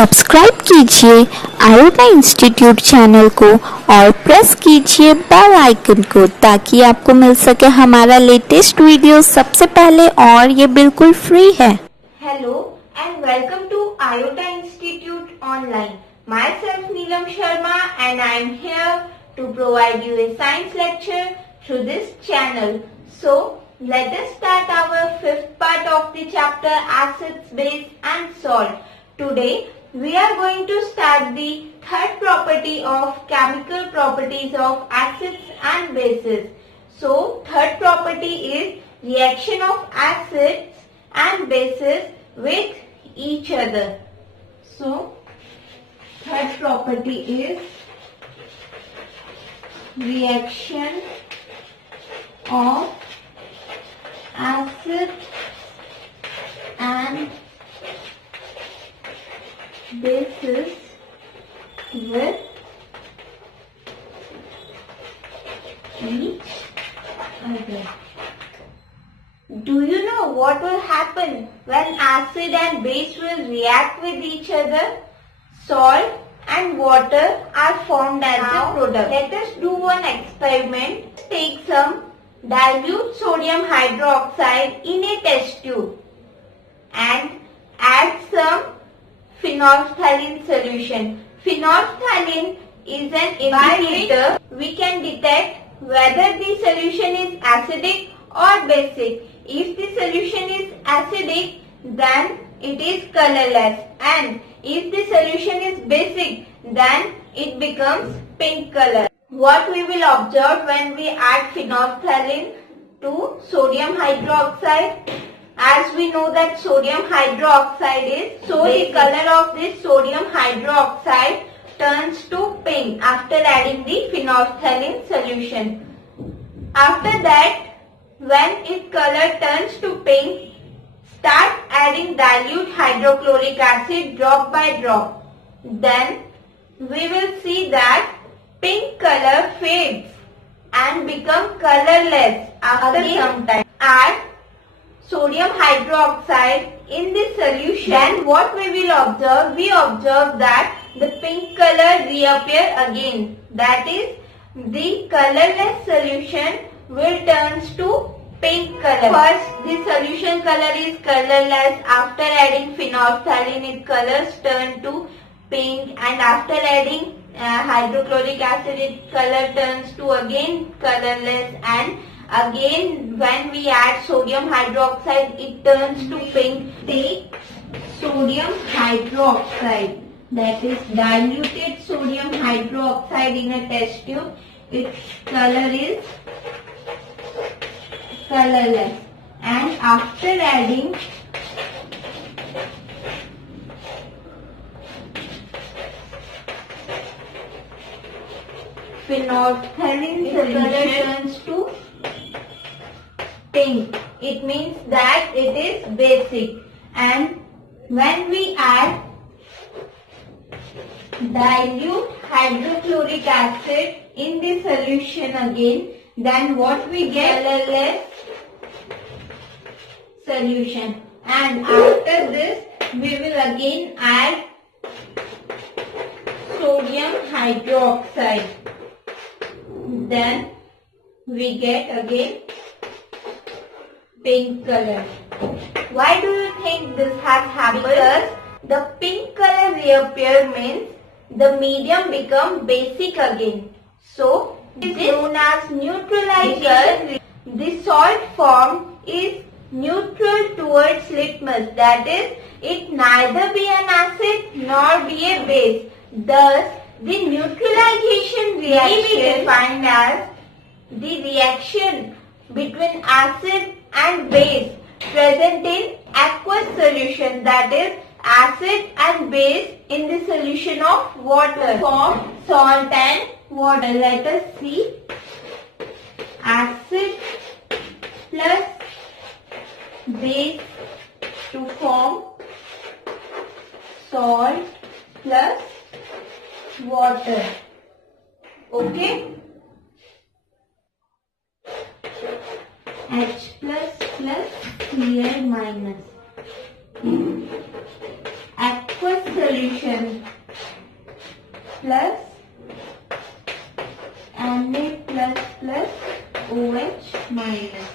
Subscribe कीजिए iota institute channel को और प्रेस कीजिए बेल आइकन को ताकि आपको मिल सके हमारा लेटेस्ट वीडियो सबसे पहले और ये बिल्कुल फ्री है। Hello and welcome to IOTA Institute Online. Myself Neelam Sharma and I am here to provide you a science lecture through this channel. So let us start our fifth part of the chapter acids, base and salt. Today we are going to start the third property of chemical properties of acids and bases. So third property is reaction of acids and bases with each other. So third property is reaction of acids and bases with each other. Do you know what will happen when acid and base will react with each other? Salt and water are formed as a product. Let us do one experiment. Take some dilute sodium hydroxide in a test tube and add some phenolphthalein solution. Phenolphthalein is an indicator. We can detect whether the solution is acidic or basic. If the solution is acidic, then it is colorless, and if the solution is basic, then it becomes pink color. What we will observe when we add phenolphthalein to sodium hydroxide? As we know that sodium hydroxide is, so the color of this sodium hydroxide turns to pink after adding the phenolphthalein solution. After that, when its color turns to pink, start adding dilute hydrochloric acid drop by drop. Then we will see that pink color fades and become colorless after some time. Add sodium hydroxide in the solution. Then what we will observe? We observe that the pink color reappear again. That is, the colorless solution will turns to pink color. First, the solution color is colorless. After adding phenolphthalein, its colors turn to pink, and after adding hydrochloric acid, its color turns to again colorless, and again when we add sodium hydroxide, it turns to pink. Take sodium hydroxide, that is diluted sodium hydroxide in a test tube. Its color is colorless, and after adding phenolphthalein solution turns to pink. It means that it is basic. And when we add dilute hydrochloric acid in the solution again, then what we get? Colorless solution. And after this, we will again add sodium hydroxide. Then we get again pink color. Why do you think this has happened? Because the pink color reappear means the medium become basic again. So it is known as neutralization. The salt formed is neutral towards litmus. That is, it neither be an acid nor be a base. Thus, the neutralization reaction is defined as the reaction between acid and base present in aqueous solution, that is acid and base in the solution of water, form salt and water. Let us see. Acid plus base to form salt plus water. Okay. H plus plus Cl minus. Aqueous solution plus Na plus OH minus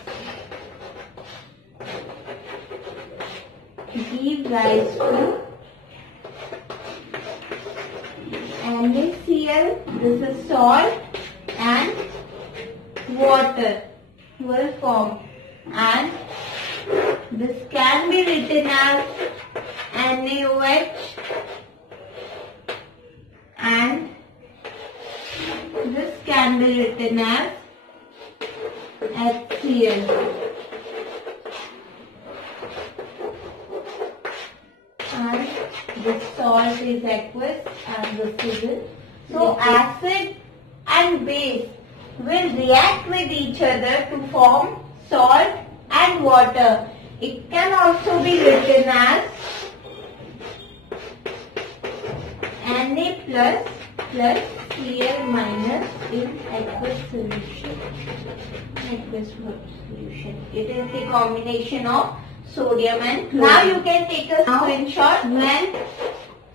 give rise to NaCl, this is salt, and water will form, and this can be written as NaOH and this can be written as HCl. And this salt is aqueous and this is it. So acid and base will react with each other to form salt and water. It can also be written as Na plus Cl minus in aqueous solution. Aqueous solution. It is the combination of sodium and chlorine. Now you can take a screenshot. When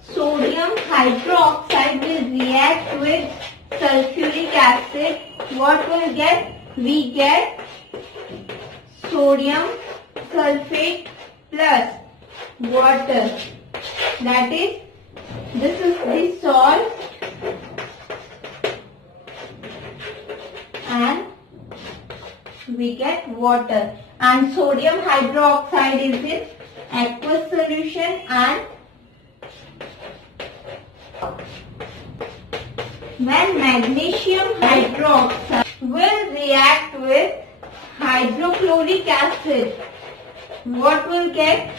sodium hydroxide will react with sulfuric acid, what will get? We get sodium sulfate plus water. That is, this is the salt and we get water. And sodium hydroxide is in aqueous solution, and when magnesium hydroxide will react with hydrochloric acid, what will get?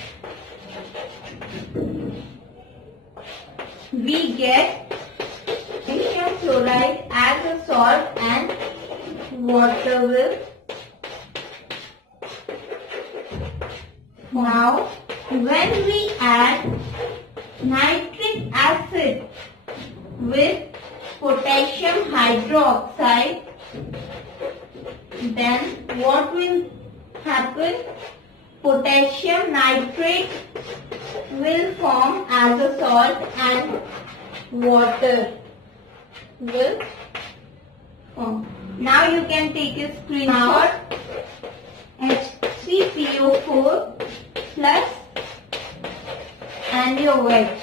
We get magnesium chloride as a salt and water will. Now, when we add nitric acid with potassium hydroxide, then what will happen? Potassium nitrate will form as a salt and water will form. Now you can take a screenshot. H3PO4 plus NaOH.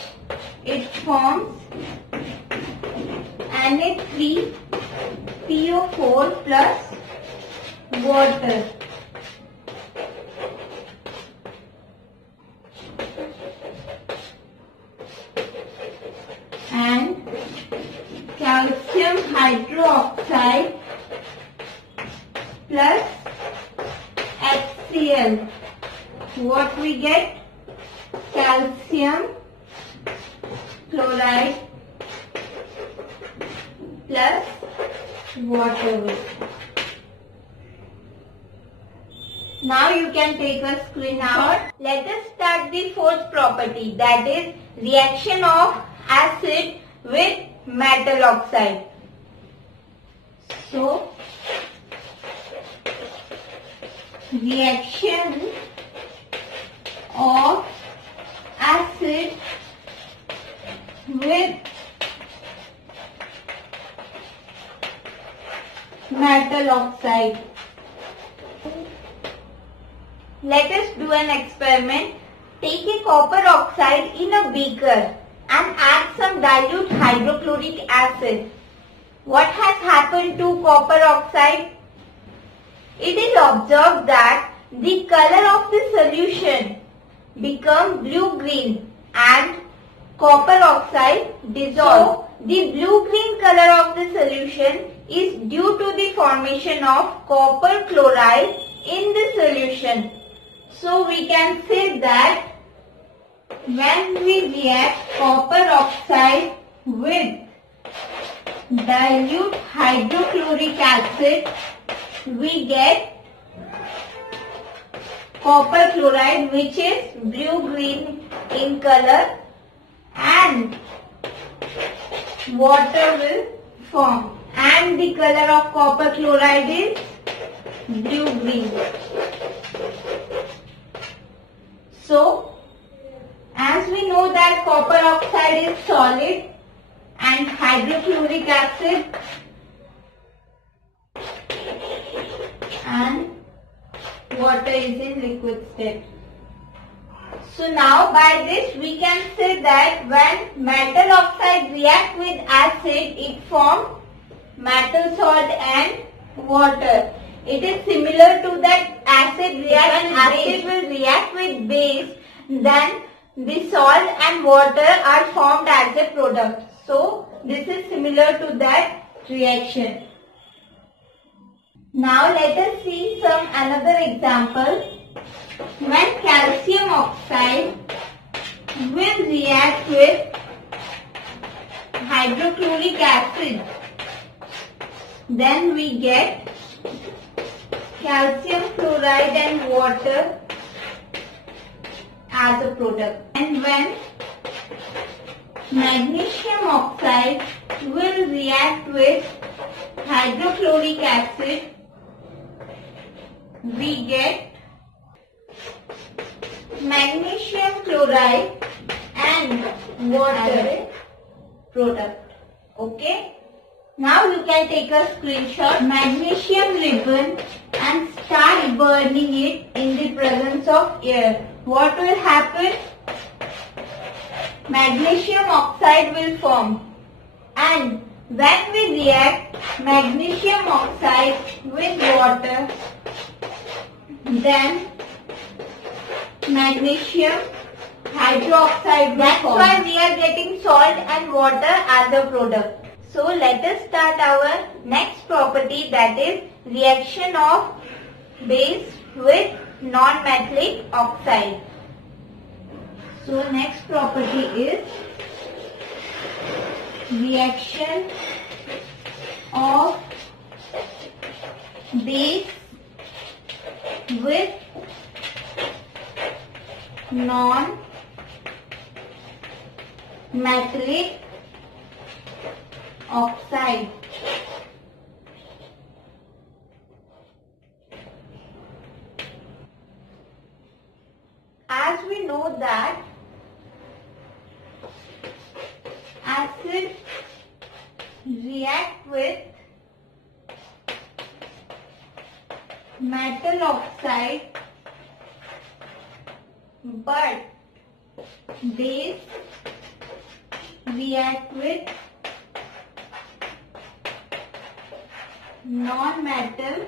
It forms Na3PO4 plus water. And calcium hydroxide plus HCl. What we get? Calcium chloride plus water. Now you can take a screenshot. Let us start the fourth property, that is reaction of acid with metal oxide. So, reaction of acid with metal oxide. Let us do an experiment. Take a copper oxide in a beaker and add some dilute hydrochloric acid. What has happened to copper oxide? It is observed that the color of the solution becomes blue-green and copper oxide dissolves. So, the blue-green color of the solution is due to the formation of copper chloride in the solution. So, we can say that when we react copper oxide with dilute hydrochloric acid, we get copper chloride which is blue-green in color and water will form, and the color of copper chloride is blue-green. So, as As we know that copper oxide is solid and hydrochloric acid and water is in liquid state. So now by this we can say that when metal oxide react with acid, it forms metal salt and water. It is similar to that acid react. When acid will react with base, then the salt and water are formed as a product. So this is similar to that reaction. Now let us see some another example. When calcium oxide will react with hydrochloric acid, then we get calcium chloride and water as a product. And when magnesium oxide will react with hydrochloric acid, we get magnesium chloride and water product. Okay. Now you can take a screenshot magnesium ribbon and start burning it in the presence of air. What will happen? Magnesium oxide will form, and when we react magnesium oxide with water, then magnesium hydroxide will form. That's why we are getting salt and water as a product. So let us start our next property, that is reaction of base with non-metallic oxide. So next property is reaction of base with non-metallic oxide. As we know that acid react with metal oxide, but base react with non-metal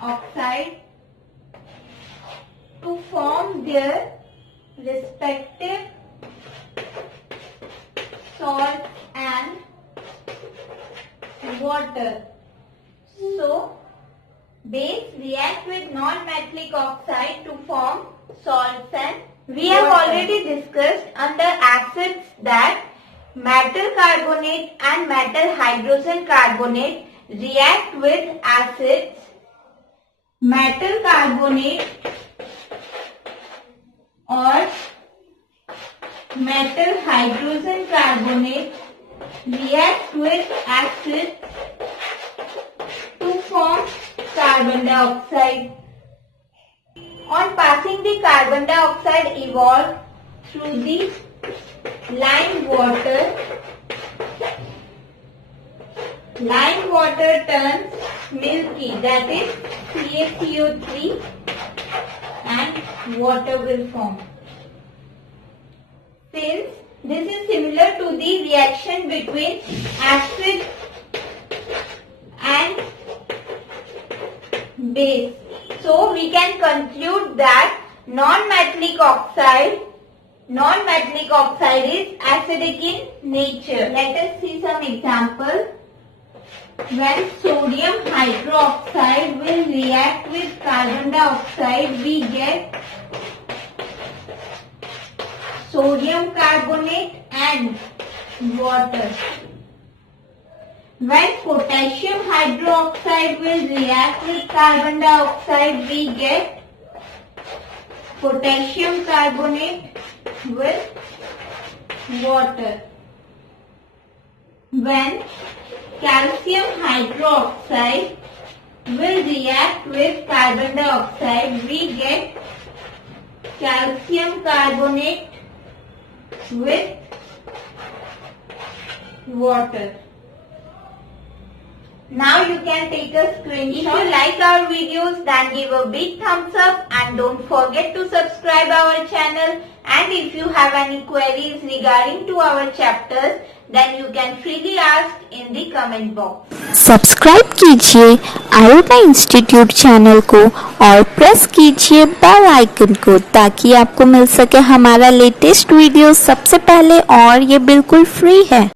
oxide to form their respective salt and water. So base react with non-metallic oxide to form salts and we have already discussed under acids that metal carbonate and metal hydrogen carbonate react with acids. Metal carbonate or metal hydrogen carbonate react with acids to form carbon dioxide. On passing the carbon dioxide evolved through the lime water. Lime water turns milky, that is CaCO3, and water will form. Since this is similar to the reaction between acid and base, so we can conclude that non-metallic oxide is acidic in nature. Let us see some example. When sodium hydroxide will react with carbon dioxide, we get sodium carbonate and water. When potassium hydroxide will react with carbon dioxide, we get potassium carbonate with water. When calcium hydroxide will react with carbon dioxide, we get calcium carbonate with water. Now you can take a screenshot. If you like our videos, then give a big thumbs up and don't forget to subscribe our channel. And if you have any queries regarding to our chapters, then you can freely ask in the comment box. Subscribe कीजिए iota institute channel को और press कीजिए bell icon को ताकि आपको मिल सके हमारा latest video सबसे पहले, और ये बिल्कुल फ्री है।